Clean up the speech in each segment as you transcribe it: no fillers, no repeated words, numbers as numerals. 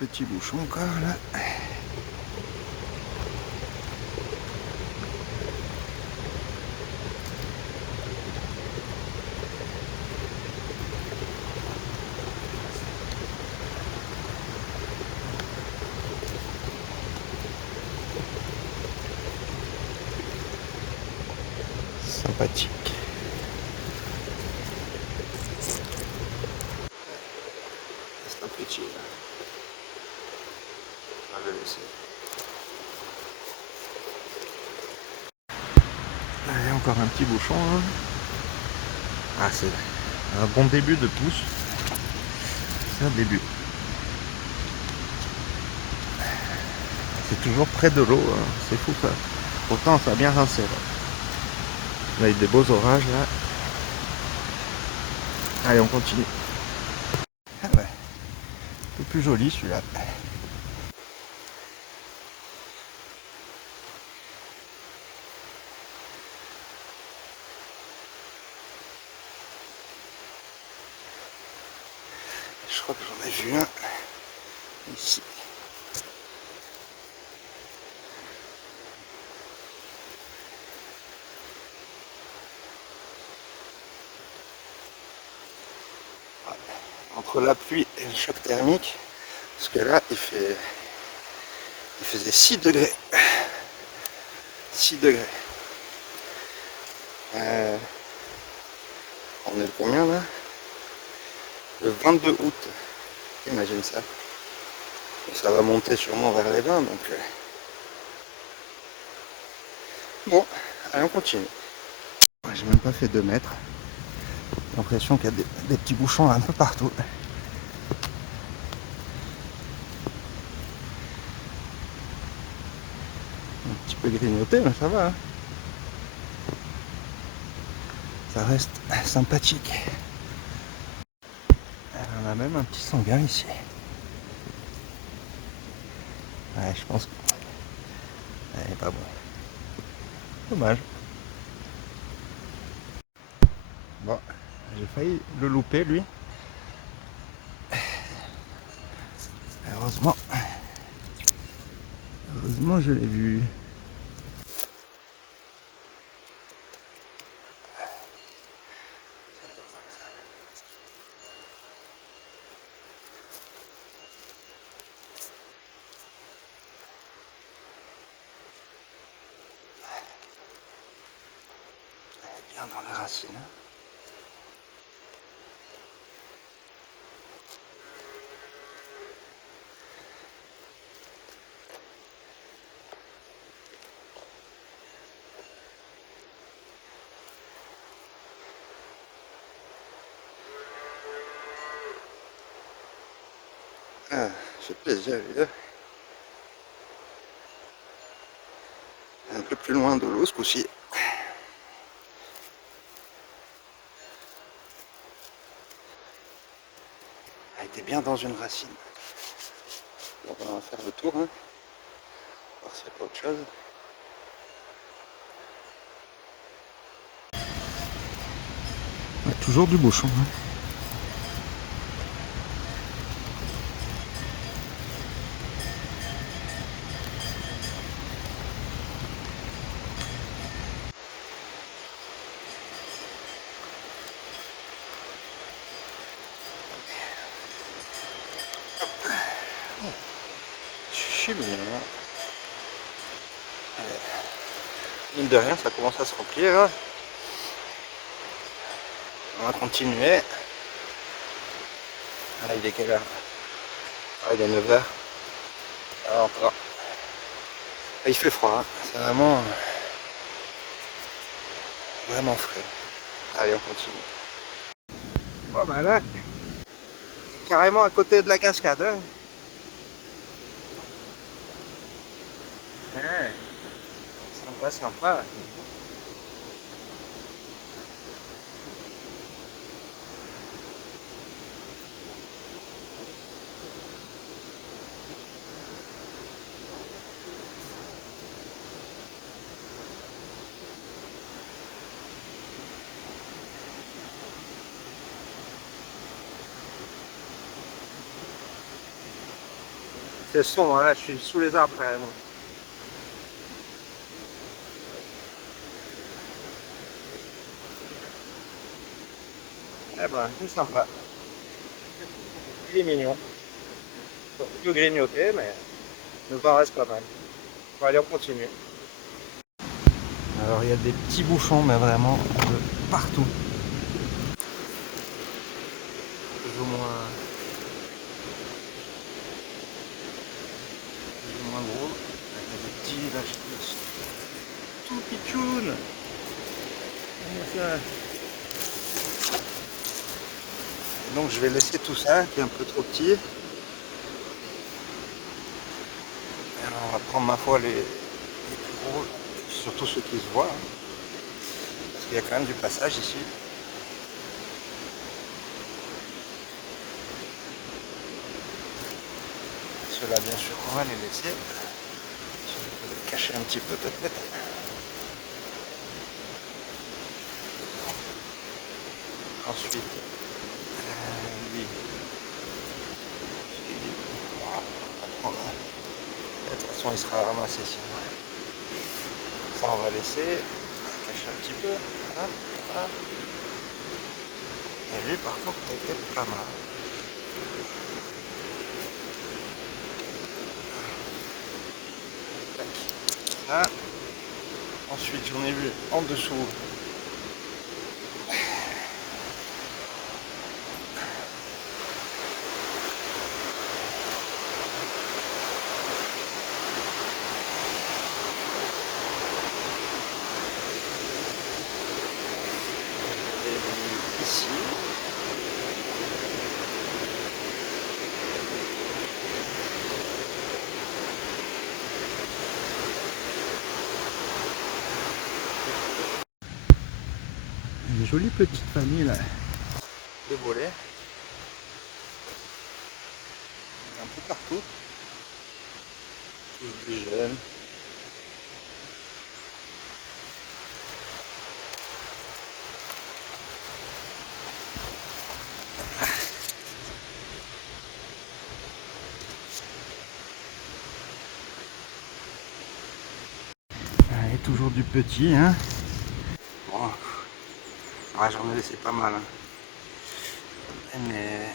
Petit bouchon encore là. Sympathique. C'est un petit là. On va le laisser. Allez, encore un petit bouchon là. Ah, c'est un bon début de pousse. C'est un début. C'est toujours près de l'eau, hein. C'est fou ça. Pourtant ça a bien rincé là. On a eu des beaux orages là. Allez, on continue. Ah ouais. Un peu plus joli celui-là. Je crois que j'en ai vu un ici. Entre la pluie et le choc thermique, parce que là il faisait 6 degrés. 6 degrés. On est le combien là? Le 22 août. Imagine ça. Et ça va monter sûrement vers les 20 donc. Bon, allez on continue. J'ai même pas fait 2 mètres. J'ai l'impression qu'il y a des petits bouchons un peu partout. Un petit peu grignoté, mais ça va. Hein. Ça reste sympathique. On a même un petit sanguin ici. Ouais, je pense qu'il n'est pas bon. Dommage. Bon, j'ai failli le louper lui. Heureusement. Heureusement je l'ai vu. Bien dans les racines. Ah, fait plaisir lui. Un peu plus loin de l'eau ce coup-ci. Elle était bien dans une racine. Donc on va faire le tour, hein. Voir s'il n'y a pas autre chose. Toujours du bouchon. Hein. Je suis bien. Mine de rien, ça commence à se remplir. Hein. On va continuer. Ah, il est quelle heure? Ah, il est 9h. Ah, encore. Ah, il fait froid. Hein. C'est vraiment frais. Allez, on continue. Bon, bah là, carrément à côté de la cascade. Hein. Ouais. Sympa, sympa. C'est sombre, là, je suis sous les arbres carrément. Eh ben, c'est sympa. Il est mignon. Faut plus grignoter, mais il nous en reste pas mal. Bon, allez, on continue. Alors, il y a des petits bouchons, mais vraiment de partout. Plus ou moins gros. Il y a des petits, là, tout pitchoun. Donc je vais laisser tout ça qui est un peu trop petit. Et alors, on va prendre ma foi les plus gros, surtout ceux qui se voient. Hein, parce qu'il y a quand même du passage ici. Ceux-là bien sûr on va les laisser. Je vais les cacher un petit peu peut-être. Ensuite, lui. De toute façon il sera ramassé sinon. Ça on va laisser. Cacher un petit peu. Voilà, voilà. Et lui par contre il était pas mal. Là. Ensuite j'en ai vu en dessous. Ici. Une jolie petite famille là. De volets. Un peu partout. Tous plus jeunes. Et toujours du petit, hein. Bon, ouais, j'en ai laissé pas mal. Hein. Mais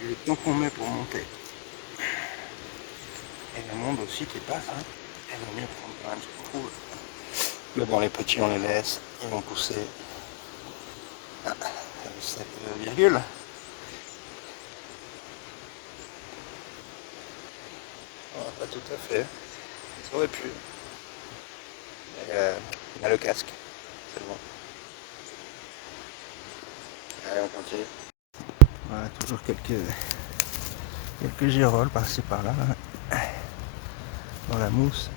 vu le temps qu'on met pour monter, et le monde aussi qui passe, hein, il vaut mieux prendre quand même ce qu'on trouve. Mais bon, les petits, on les laisse, ils vont pousser à 7 virgule. Oh, pas tout à fait, ça aurait pu. Il a le casque, c'est bon. Allez, on continue. Voilà, toujours quelques girolles par-ci par-là, hein, dans la mousse.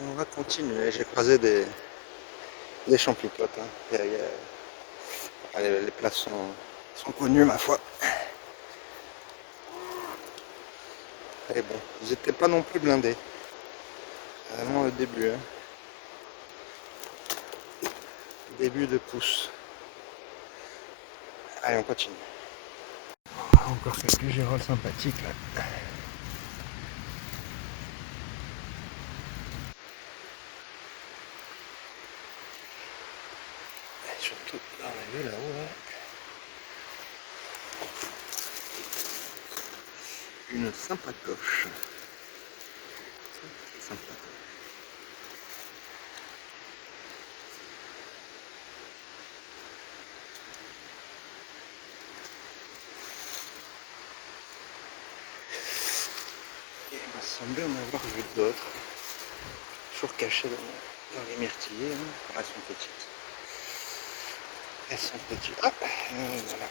On va continuer, j'ai croisé des champipotes. Hein. Les places sont connues ma foi. Et bon, ils n'étaient pas non plus blindés. C'est vraiment le début. Hein. Début de pousse. Allez, on continue. Encore quelques girolles sympathiques là. Et surtout dans la vue là-haut là. Une sympatoche. C'est sympa. Et il m'a semblé en avoir vu d'autres. Toujours cachées dans les myrtillers. Hein. Elles sont petites. Elles sont petites. Hop, voilà.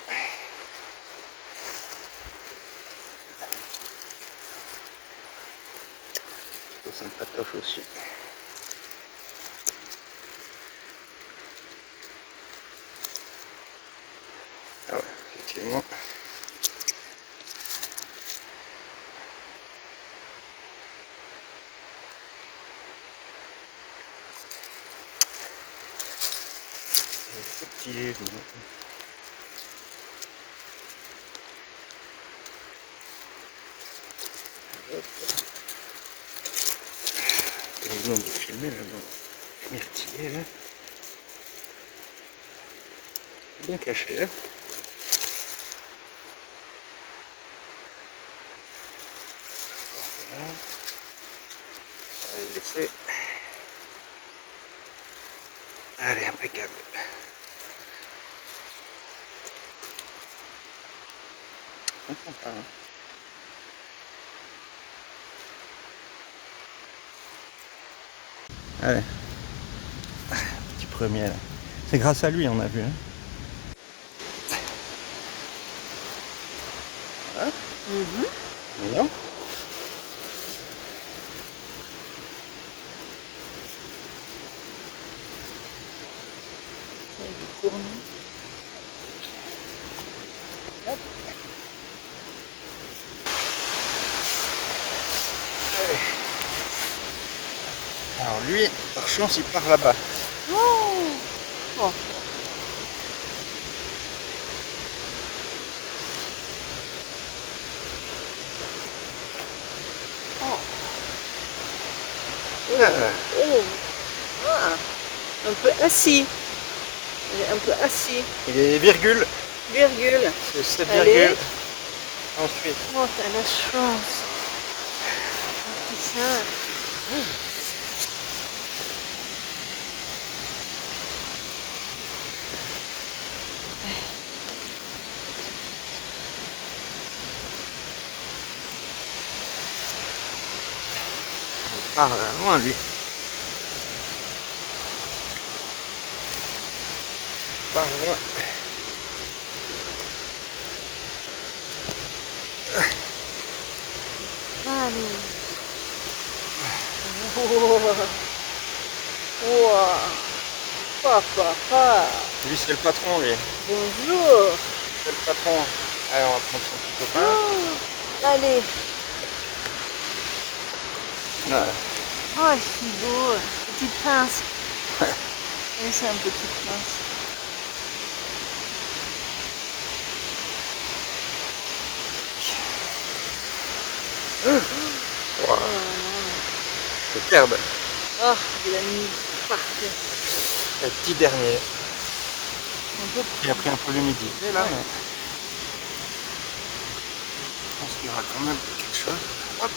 C'est sympatoche aussi. Effectivement. Et nous, on peut filmer là, dans les myrtillers là. Bien caché là. Voilà. On va les laisser. Allez, impeccable. On comprend, hein. Allez, petit premier là. C'est grâce à lui on a vu. Hein. Hein? Mignon. Allez. Alors lui, par chance, il part là-bas. Oh. Oh. Ah. Un peu assis. Il est un peu assis. Il est virgule. Virgule. C'est 7 Allez. virgule. Ensuite. Oh, t'as la chance. C'est ça. Il part loin lui. Il part loin. Allez. Wow. Papa. Lui c'est le patron lui. Bonjour. C'est le patron. Allez, on va prendre son petit copain. Oh. Allez. Ouais. Oh, c'est beau. Petite pince. Oui, c'est un petit prince. Wow. Superbe. Oh, il a mis parfait. Le petit dernier. Un peu Il a pris un peu l'humidité là. Ouais. Mais... je pense qu'il y aura quand même quelque chose. Hop.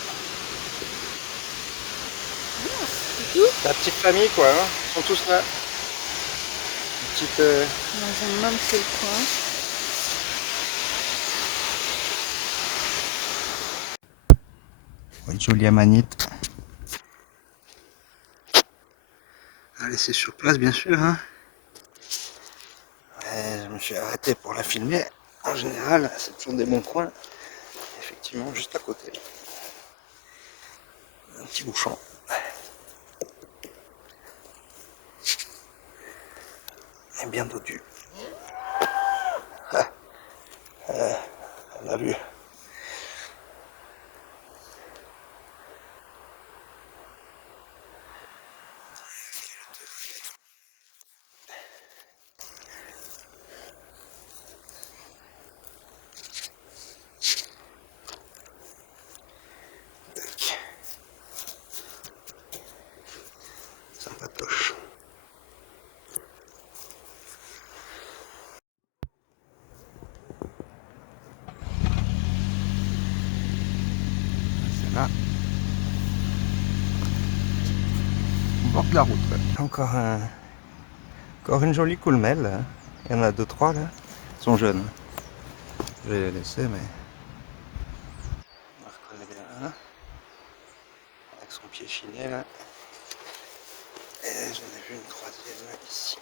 C'est tout. La petite famille quoi. Hein. Ils sont tous là. Une petite. Dans un même seul coin. Une jolie amanite. À laisser sur place bien sûr. Hein. Je me suis arrêté pour la filmer. En général, c'est toujours des bons coins. Effectivement, juste à côté. Un petit bouchon. Et bien dodu. On a vu. Sympatoche. C'est là. Au bord de la route. Encore une jolie coulmelle. Hein. Il y en a 2-3 là. Ils sont jeunes. Je vais les laisser mais. On reconnaît bien un. Avec son pied chiné là. Et j'en ai vu une troisième ici.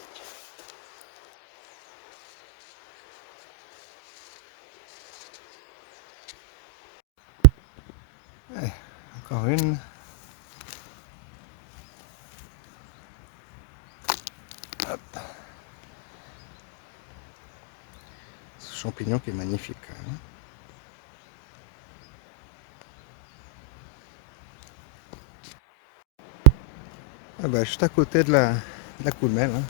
Ouais, encore une. Hop. Ce champignon qui est magnifique quand même. Ah bah, juste à côté de la coulmelle. Hein.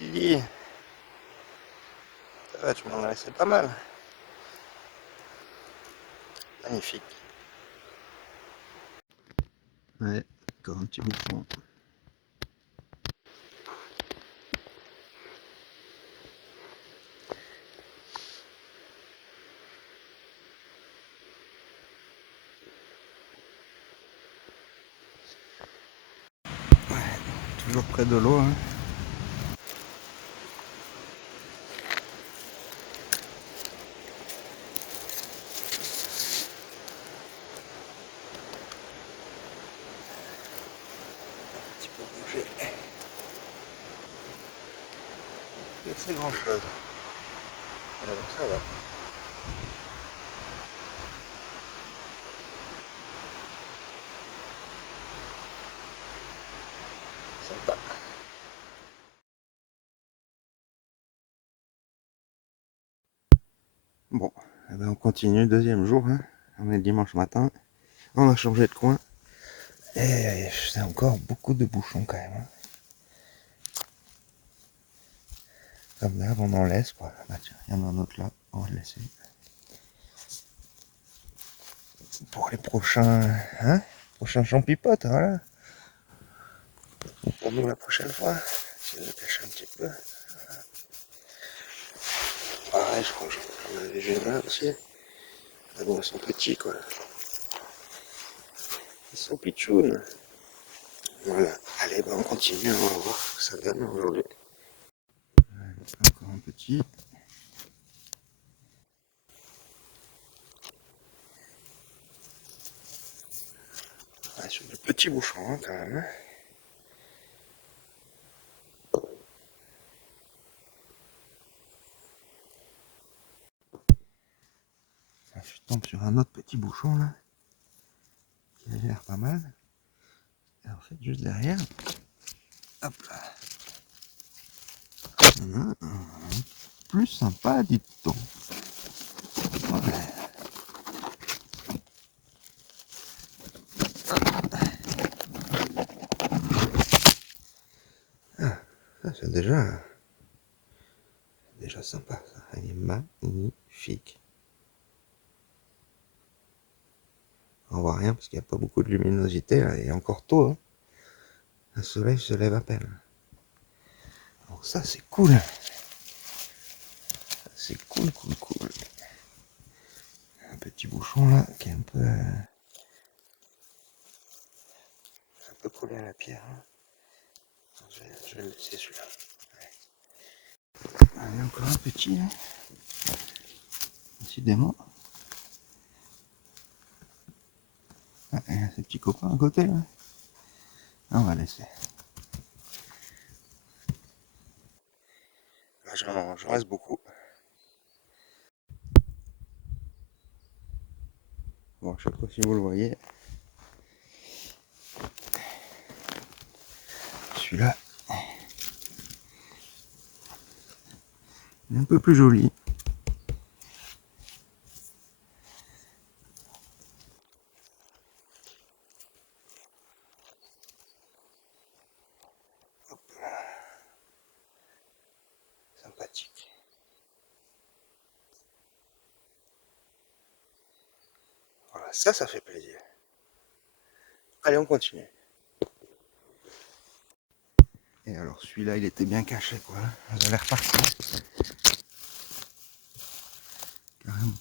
Lily, ça va, tu m'en as laissé pas mal. Magnifique. Ouais, encore un petit bouchon. Toujours près de l'eau, hein. Un petit peu bouger. C'est grand chose. Alors ça va. Sympa. Bon, eh ben on continue, deuxième jour, hein. On est dimanche matin. On a changé de coin. Et c'est encore beaucoup de bouchons quand même, hein. Comme d'hab, on en laisse quoi. Bah tiens, il y en a un autre là, on va le laisser. Pour les prochains, hein, prochains champipotes, voilà. Ou pour nous la prochaine fois, si on pêche un petit peu. Pareil, je crois que j'en avais vu là aussi. Mais bon, ils sont petits quoi. Ils sont pitchounes. Voilà, allez, ben on continue, on va voir ce que ça donne aujourd'hui. Encore un petit. Ouais, sur des petits bouchons hein, quand même. Je tombe sur un autre petit bouchon là, qui a l'air pas mal. Et en fait, juste derrière, hop là, il y en a un plus sympa, dit-on. Ouais. Ah, ça c'est déjà sympa. Ça. Il est magnifique. On voit rien parce qu'il n'y a pas beaucoup de luminosité. Là. Il est encore tôt. Hein. Le soleil se lève à peine. Donc ça c'est cool. C'est cool. Un petit bouchon là qui est un peu collé à la pierre. Hein. Je vais le laisser celui-là. Ouais. Allez, encore un petit. Hein. Décidément. Ah, il y a ces petits copains à côté là. On va laisser. Là, j'en reste beaucoup. Bon, je sais pas si vous le voyez. Celui-là, il est un peu plus joli. Hop là. Sympathique. Voilà, ça fait plaisir. Allez, on continue. Et alors, celui-là, il était bien caché, quoi. Vous allez repartir. Carrément.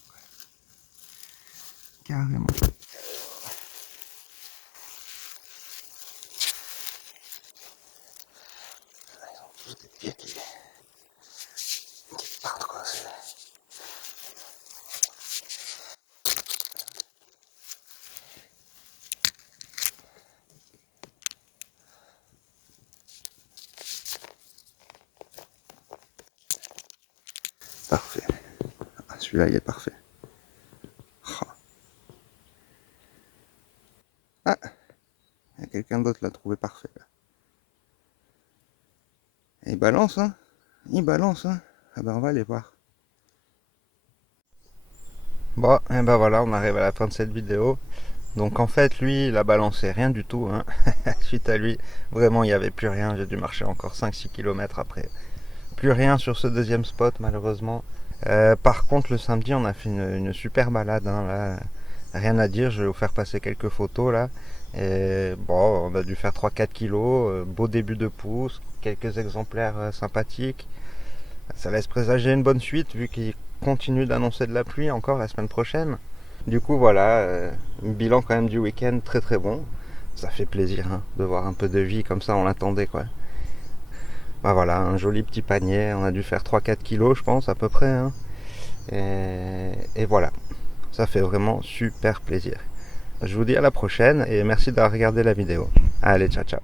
Carrément. Ils ont tous des pieds qui partent, quoi. Parfait. Ah, celui-là, il est parfait. Ah, il y a quelqu'un d'autre l'a trouvé parfait. Là. Et il balance, hein. Il balance, hein. Ah ben, on va aller voir. Bon, et ben voilà, on arrive à la fin de cette vidéo. Donc en fait, lui, il a balancé rien du tout. Hein. Suite à lui, vraiment, il n'y avait plus rien. J'ai dû marcher encore 5-6 km après. plus rien sur ce deuxième spot malheureusement. Par contre le samedi on a fait une super balade, hein, là. Rien à dire, je vais vous faire passer quelques photos là. Et bon, on a dû faire 3-4 kilos, beau début de pousse, quelques exemplaires sympathiques. Ça laisse présager une bonne suite vu qu'il continue d'annoncer de la pluie encore la semaine prochaine. Du coup voilà, un bilan quand même du week-end très très bon. Ça fait plaisir, hein, de voir un peu de vie comme ça, on l'attendait quoi. Bah voilà, un joli petit panier, on a dû faire 3-4 kilos je pense à peu près, hein. Et voilà, ça fait vraiment super plaisir. Je vous dis à la prochaine et merci d'avoir regardé la vidéo. Allez, ciao ciao.